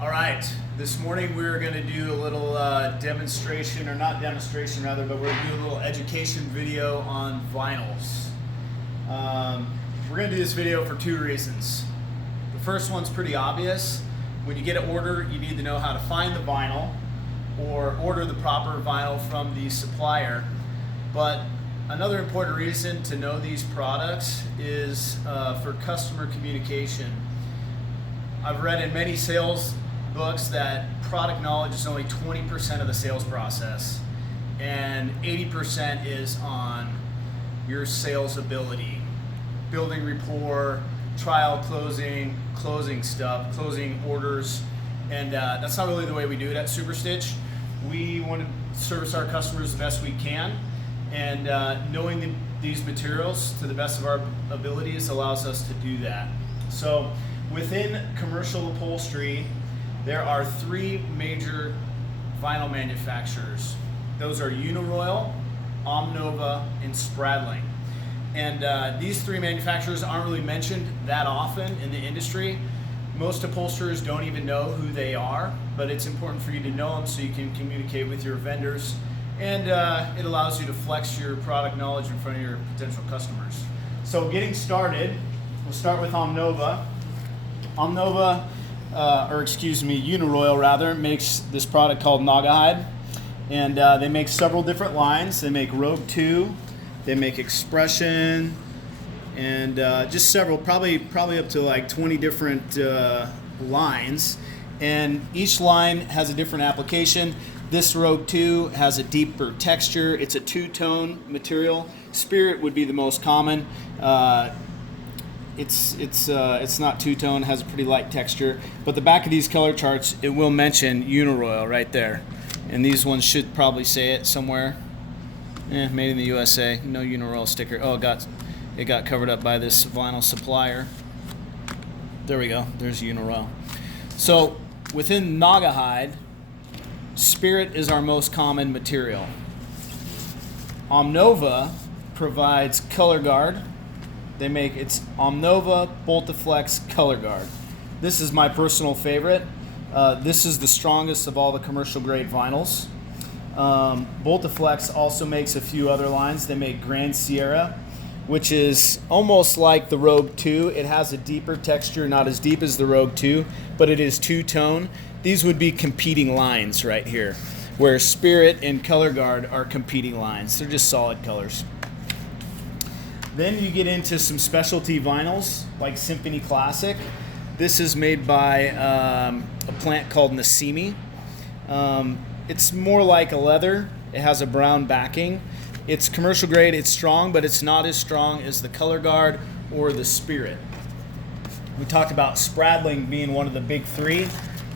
All right, this morning we're going to do a little demonstration, or not demonstration rather, but we're going to do a little education video on vinyls. We're going to do this video for two reasons. The first one's pretty obvious. When you get an order, you need to know how to find the vinyl or order the proper vinyl from the supplier. But another important reason to know these products is for customer communication. I've read in many sales books that product knowledge is only 20% of the sales process, and 80% is on your sales ability, building rapport, trial closing stuff, closing orders, and that's not really the way we do it at Superstitch. We want to service our customers the best we can, and knowing these materials to the best of our abilities allows us to do that. So within commercial upholstery, there are three major vinyl manufacturers. Those are Uniroyal, Omnova, and Spradling. And these three manufacturers aren't really mentioned that often in the industry. Most upholsterers don't even know who they are, but it's important for you to know them so you can communicate with your vendors, and it allows you to flex your product knowledge in front of your potential customers. So getting started, we'll start with Omnova. Uniroyal rather, makes this product called Naugahyde, and they make several different lines. They make Rogue 2, they make Expression, and just several, probably up to like 20 different lines, and each line has a different application. This Rogue 2 has a deeper texture. It's a two-tone material. Spirit would be the most common. It's not two-tone, has a pretty light texture. But the back of these color charts, it will mention Uniroyal right there. And these ones should probably say it somewhere. Made in the USA, no Uniroyal sticker. Oh, it got covered up by this vinyl supplier. There we go, there's Uniroyal. So within Naugahyde, Spirit is our most common material. Omnova provides color guard. They make it's Omnova Boltiflex Color Guard. This is my personal favorite. This is the strongest of all the commercial grade vinyls. Boltiflex also makes a few other lines. They make Grand Sierra, which is almost like the Rogue 2. It has a deeper texture, not as deep as the Rogue 2, but it is two-tone. These would be competing lines right here, where Spirit and Color Guard are competing lines. They're just solid colors. Then you get into some specialty vinyls like Symphony Classic. This is made by a plant called Nasimi. It's more like a leather. It has a brown backing. It's commercial grade, it's strong, but it's not as strong as the Color Guard or the Spirit. We talked about Spradling being one of the big three.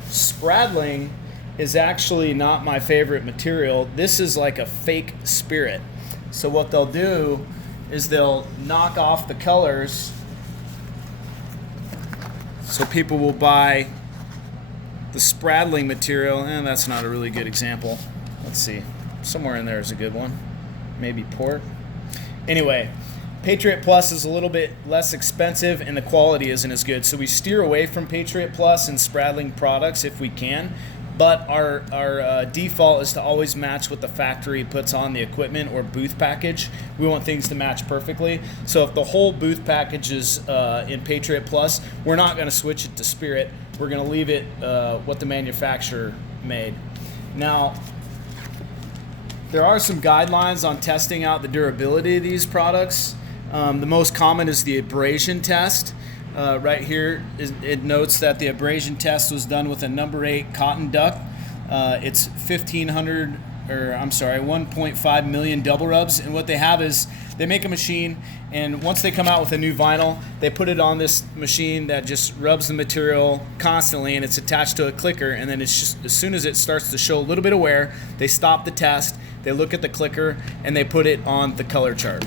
Spradling is actually not my favorite material. This is like a fake Spirit. So what they'll do is they'll knock off the colors so people will buy the Spradling material, and that's not a really good example. Let's see, somewhere in there is a good one, maybe port. Anyway, Patriot Plus is a little bit less expensive and the quality isn't as good, so we steer away from Patriot Plus and Spradling products if we can. But our default is to always match what the factory puts on the equipment or booth package. We want things to match perfectly. So if the whole booth package is in Patriot Plus, we're not going to switch it to Spirit. We're going to leave it what the manufacturer made. Now, there are some guidelines on testing out the durability of these products. The most common is the abrasion test. Right here, it notes that the abrasion test was done with a number 8 cotton duct. It's 1.5 million double rubs, and what they have is they make a machine, and once they come out with a new vinyl, they put it on this machine that just rubs the material constantly, and it's attached to a clicker, and then it's just, as soon as it starts to show a little bit of wear, they stop the test, they look at the clicker, and they put it on the color chart.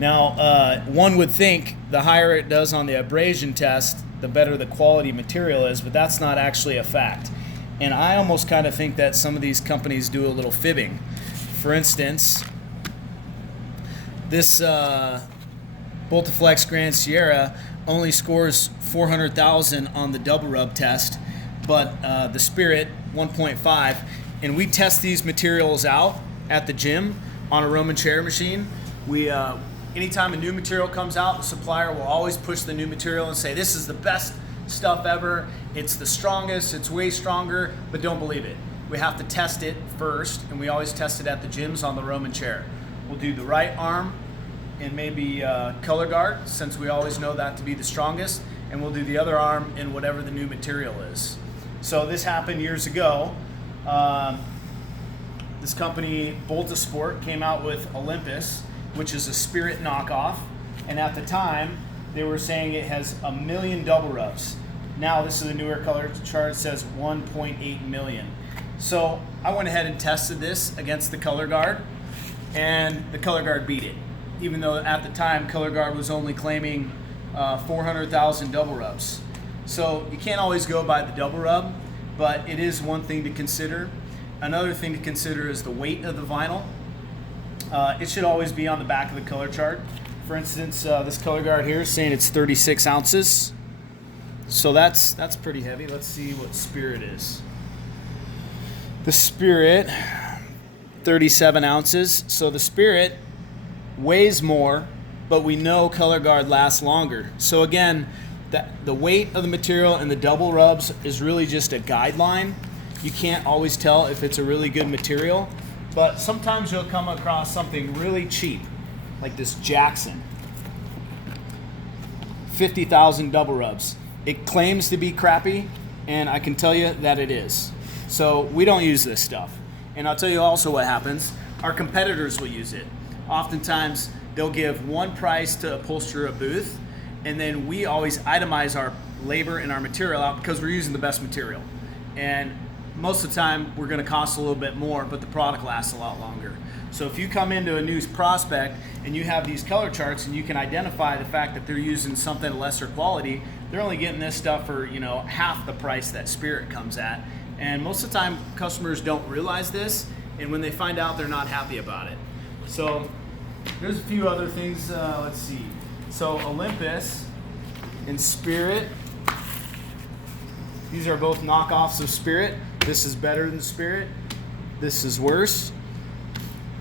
Now, one would think the higher it does on the abrasion test, the better the quality material is, but that's not actually a fact. And I almost kind of think that some of these companies do a little fibbing. For instance, this Boltiflex Grand Sierra only scores 400,000 on the double rub test, but the Spirit 1.5, and we test these materials out at the gym on a Roman chair machine. We anytime a new material comes out, the supplier will always push the new material and say, this is the best stuff ever, it's the strongest, it's way stronger, but don't believe it. We have to test it first, and we always test it at the gyms on the Roman chair. We'll do the right arm and maybe color guard, since we always know that to be the strongest, and we'll do the other arm in whatever the new material is. So this happened years ago. This company, Sport, came out with Olympus, which is a Spirit knockoff, and at the time they were saying it has 1 million double rubs. Now this is a newer color chart, it says 1.8 million. So I went ahead and tested this against the color guard, and the color guard beat it, even though at the time color guard was only claiming 400,000 double rubs. So you can't always go by the double rub, but it is one thing to consider. Another thing to consider is the weight of the vinyl. It should always be on the back of the color chart. For instance, this color guard here is saying it's 36 ounces. So that's pretty heavy. Let's see what Spirit is. The Spirit, 37 ounces. So the Spirit weighs more, but we know color guard lasts longer. So again, the weight of the material and the double rubs is really just a guideline. You can't always tell if it's a really good material, but sometimes you'll come across something really cheap, like this Jackson. 50,000 double rubs. It claims to be crappy, and I can tell you that it is. So we don't use this stuff. And I'll tell you also what happens. Our competitors will use it. Oftentimes, they'll give one price to upholster a booth, and then we always itemize our labor and our material out because we're using the best material. And most of the time, we're going to cost a little bit more, but the product lasts a lot longer. So if you come into a new prospect and you have these color charts and you can identify the fact that they're using something lesser quality, they're only getting this stuff for, half the price that Spirit comes at. And most of the time, customers don't realize this, and when they find out, they're not happy about it. So there's a few other things. Let's see. So Olympus and Spirit, these are both knockoffs of Spirit. This is better than Spirit. This is worse.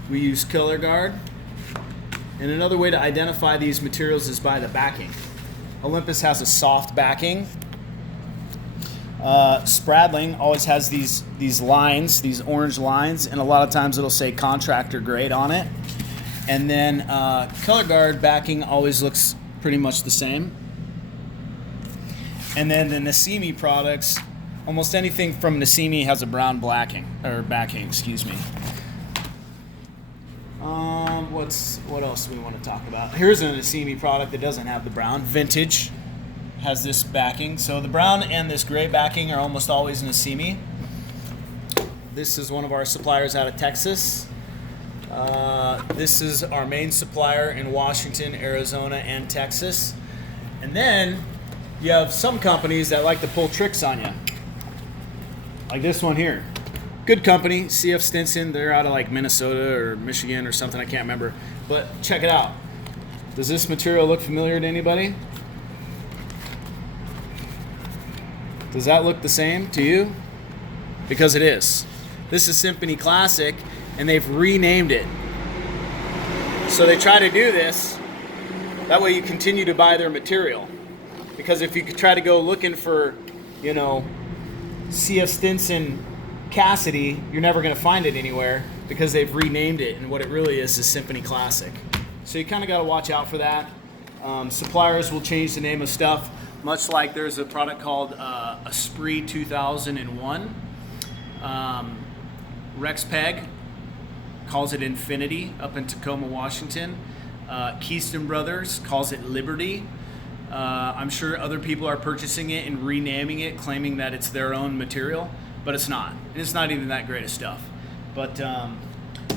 We use color guard. And another way to identify these materials is by the backing. Olympus has a soft backing. Spradling always has these lines, these orange lines, and a lot of times it'll say contractor grade on it. And then color guard backing always looks pretty much the same. And then the Nasimi products, almost anything from Nasimi has a brown backing. What else do we want to talk about? Here's a Nasimi product that doesn't have the brown. Vintage has this backing. So the brown and this gray backing are almost always Nasimi. This is one of our suppliers out of Texas. This is our main supplier in Washington, Arizona, and Texas. And then you have some companies that like to pull tricks on you. Like this one here. Good company, CF Stinson. They're out of like Minnesota or Michigan or something, I can't remember. But check it out. Does this material look familiar to anybody? Does that look the same to you? Because it is. This is Symphony Classic, and they've renamed it. So they try to do this, that way you continue to buy their material. Because if you could try to go looking for, CF Stinson Cassidy, you're never going to find it anywhere because they've renamed it, and what it really is Symphony Classic. So you kind of got to watch out for that. Suppliers will change the name of stuff, much like there's a product called Esprit 2001. Rex Peg calls it Infinity up in Tacoma, Washington. Keystone Brothers calls it Liberty. I'm sure other people are purchasing it and renaming it, claiming that it's their own material, but it's not. And it's not even that great of stuff. But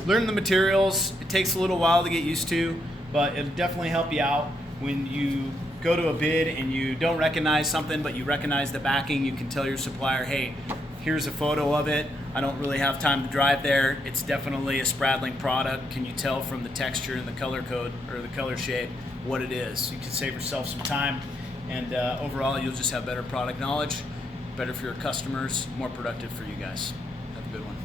learn the materials. It takes a little while to get used to, but it'll definitely help you out when you go to a bid and you don't recognize something, but you recognize the backing. You can tell your supplier, hey, here's a photo of it. I don't really have time to drive there. It's definitely a Spradling product. Can you tell from the texture and the color code or the color shade what it is? You can save yourself some time, and overall you'll just have better product knowledge. better for your customers, more productive for you guys. Have a good one.